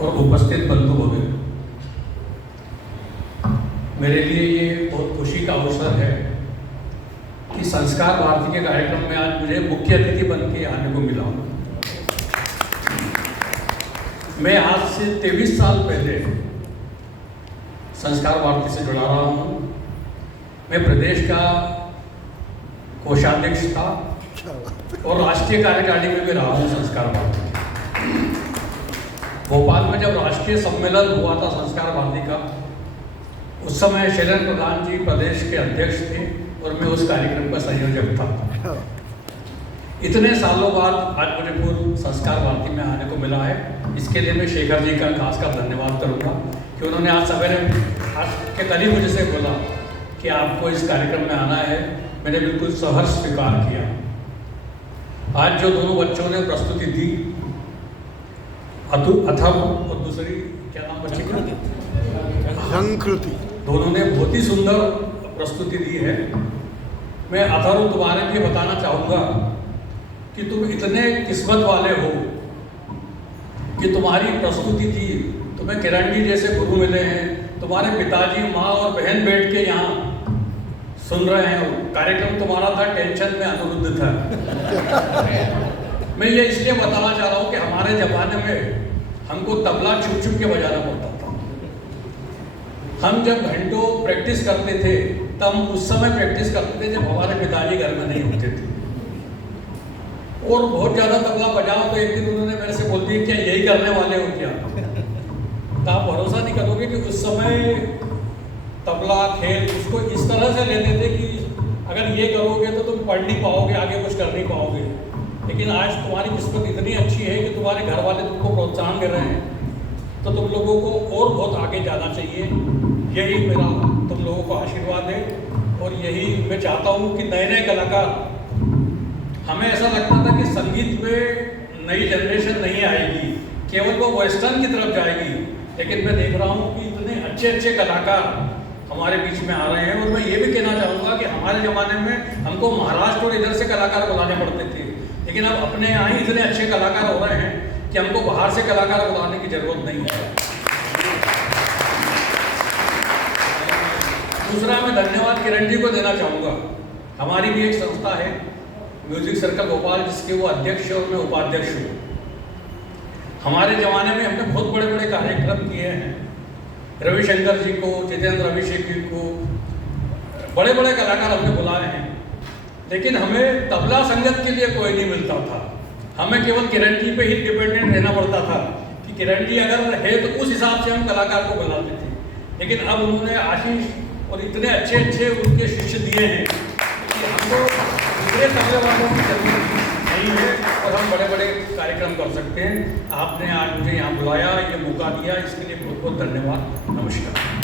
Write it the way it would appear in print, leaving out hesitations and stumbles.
और उपस्थित बंधु वगैरह, मेरे लिए ये बहुत खुशी का अवसर है कि संस्कार भारती के कार्यक्रम में आज मुझे मुख्य अतिथि बन के आने को मिला। मैं आज से 23 साल पहले संस्कार भारती से जुड़ा रहा हूँ। मैं प्रदेश का कोषाध्यक्ष था और राष्ट्रीय कार्यकारिणी में भी रहा हूँ संस्कार भारती। भोपाल में जब राष्ट्रीय सम्मेलन हुआ था संस्कार भारती का, उस समय शैलेंद्र प्रधान जी प्रदेश के अध्यक्ष थे और मैं उस कार्यक्रम का संयोजक था। इतने सालों बाद आज मुझे पूर्व संस्कार भारती में आने को मिला है। इसके लिए मैं शेखर जी का खास कर धन्यवाद करूँगा कि उन्होंने आज सवेरे आज के करीब मुझे से बोला कि आपको इस कार्यक्रम में आना है। मैंने बिल्कुल सहर्ष स्वीकार किया। आज जो दोनों बच्चों ने प्रस्तुति दी, अथर्व और दूसरी क्या नाम बच्ची का, संकृति, दोनों ने बहुत ही सुंदर प्रस्तुति दी है। मैं अथर्व तुम्हारे लिए बताना चाहूँगा कि तुम इतने किस्मत वाले हो कि तुम्हारी प्रस्तुति थी, तुम्हें किरण जी जैसे गुरु मिले हैं, तुम्हारे पिताजी माँ और बहन बैठ के यहाँ सुन रहे हैं। कार्यक्रम तुम्हारा था टेंशन में अनुरुद्ध था। मैं ये इसलिए बताना चाह रहा हूँ कि हमारे ज़माने में हमको तबला छुप छुप के बजाना पड़ता था। हम जब घंटों प्रैक्टिस करते थे तब हम उस समय प्रैक्टिस करते थे जब हमारे पिताजी घर में नहीं होते थे। और बहुत ज़्यादा तबला बजाओ तो एक दिन उन्होंने मेरे से बोल दिया क्या यही करने वाले हो क्या? तो आप भरोसा नहीं करोगे कि उस समय तबला खेल उसको इस तरह से लेते थे कि अगर ये करोगे तो तुम पढ़ नहीं पाओगे, आगे कुछ कर नहीं पाओगे। लेकिन आज तुम्हारी किस्मत इतनी अच्छी है कि तुम्हारे घर वाले तुमको प्रोत्साहन दे रहे हैं, तो तुम लोगों को और बहुत आगे जाना चाहिए। यही मेरा तुम लोगों को आशीर्वाद है और यही मैं चाहता हूँ कि नए नए कलाकार, हमें ऐसा लगता था कि संगीत में नई जनरेशन नहीं आएगी, केवल वो वेस्टर्न की तरफ जाएगी। लेकिन मैं देख रहा हूँ कि इतने अच्छे अच्छे कलाकार हमारे बीच में आ रहे हैं। और मैं ये भी कहना चाहूँगा कि हमारे ज़माने में हमको महाराष्ट्र और इधर से कलाकार बुलाने पड़ते थे, लेकिन अब अपने यहाँ ही इतने अच्छे कलाकार हो रहे हैं कि हमको बाहर से कलाकार बुलाने की जरूरत नहीं है। दूसरा, मैं धन्यवाद किरण जी को देना चाहूँगा। हमारी भी एक संस्था है म्यूजिक सर्कल भोपाल, जिसके वो अध्यक्ष और मैं उपाध्यक्ष हूँ। हमारे ज़माने में हमने बहुत बड़े बड़े कार्यक्रम किए हैं। रविशंकर जी को, जितेंद्र अभिषेक जी को, बड़े बड़े कलाकार हमने बुलाए हैं। लेकिन हमें तबला संगत के लिए कोई नहीं मिलता था। हमें केवल किरण जी पे ही डिपेंडेंट रहना पड़ता था कि किरण जी अगर है तो उस हिसाब से हम कलाकार को बुलाते थे। लेकिन अब उन्होंने आशीष और इतने अच्छे अच्छे उनके शिष्य दिए हैं कि हमको दूसरे तबले वालों की जरूरत नहीं है और हम बड़े बड़े कार्यक्रम कर सकते हैं। आपने आज मुझे यहाँ बुलाया, ये मौका दिया, इसके लिए बहुत बहुत धन्यवाद। नमस्कार।